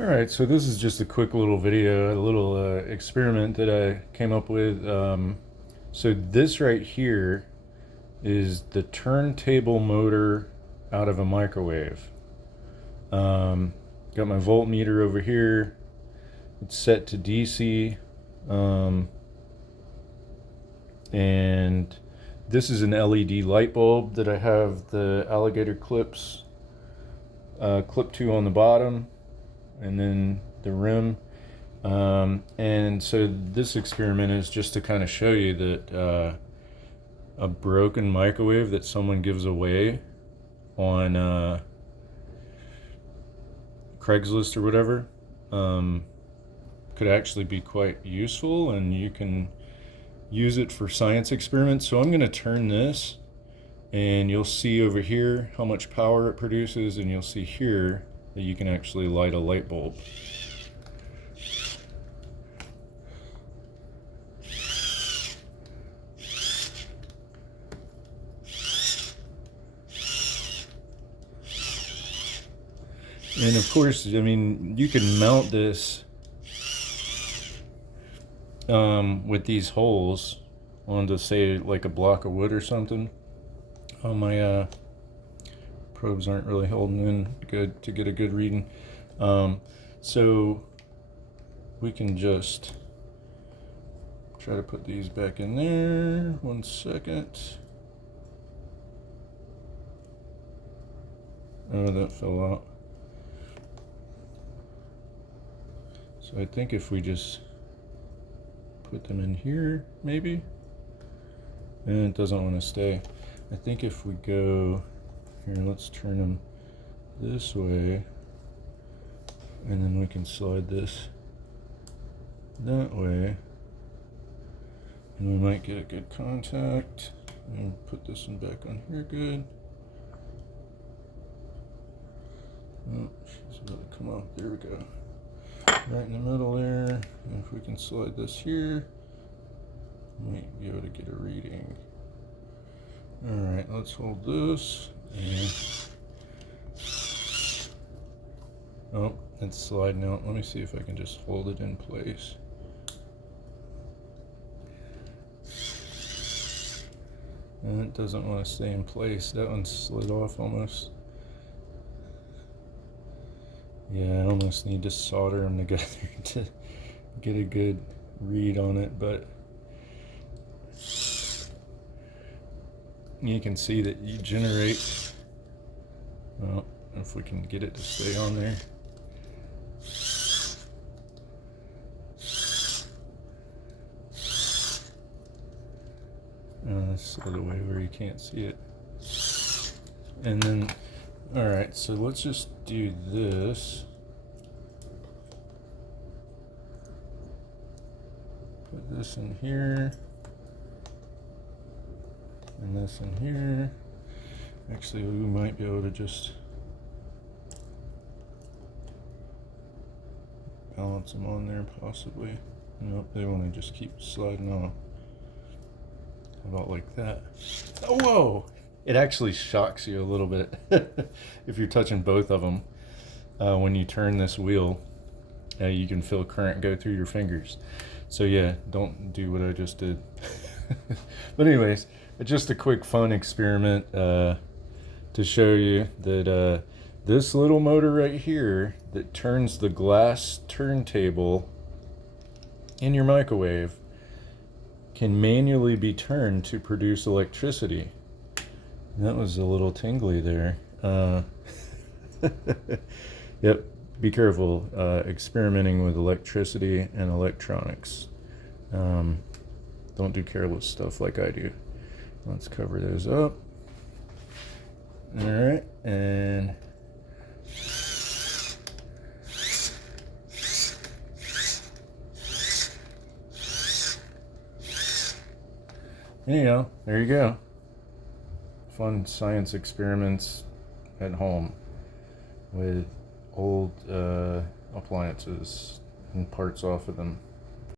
Alright, so this is just a quick little video, a little experiment that I came up with. So this right here is the turntable motor out of a microwave. Got my voltmeter over here. It's set to DC. And this is an LED light bulb that I have the alligator clips clipped to on the bottom, and then the rim. And so this experiment is just to kind of show you that a broken microwave that someone gives away on Craigslist or whatever could actually be quite useful, and you can use it for science experiments. So I'm going to turn this, and you'll see over here how much power it produces, and you'll see here that you can actually light a light bulb. And of course, I mean, you can mount this with these holes onto, say, like a block of wood or something. Oh, my probes aren't really holding in good to get a good reading. So we can just try to put these back in there. 1 second. Oh, that fell out. So I think if we just put them in here, maybe, and it doesn't want to stay. I think if we go here, let's turn them this way, and then we can slide this that way, and we might get a good contact. And put this one back on here, good. Oh, she's about to come off. There we go. Right in the middle there. And if we can slide this here, we might be able to get a reading. Alright, let's hold this. And oh, it's sliding out. Let me see if I can just hold it in place. And it doesn't want to stay in place. That one slid off almost. Yeah, I almost need to solder them together to get a good read on it, but you can see that you generate, well, if we can get it to stay on there. This other way where you can't see it. And then, alright, so let's just do this. Put this in here. And this in here. Actually, we might be able to just balance them on there, possibly. Nope, they want to just keep sliding off. How about like that? Oh, whoa! It actually shocks you a little bit if you're touching both of them. When you turn this wheel, you can feel current go through your fingers. So yeah, don't do what I just did. But anyways, just a quick fun experiment to show you that this little motor right here that turns the glass turntable in your microwave can manually be turned to produce electricity. That was a little tingly there. Yep, be careful experimenting with electricity and electronics. Don't do careless stuff like I do. Let's cover those up. Alright, and anyhow, there you go. Fun science experiments at home with old appliances and parts off of them.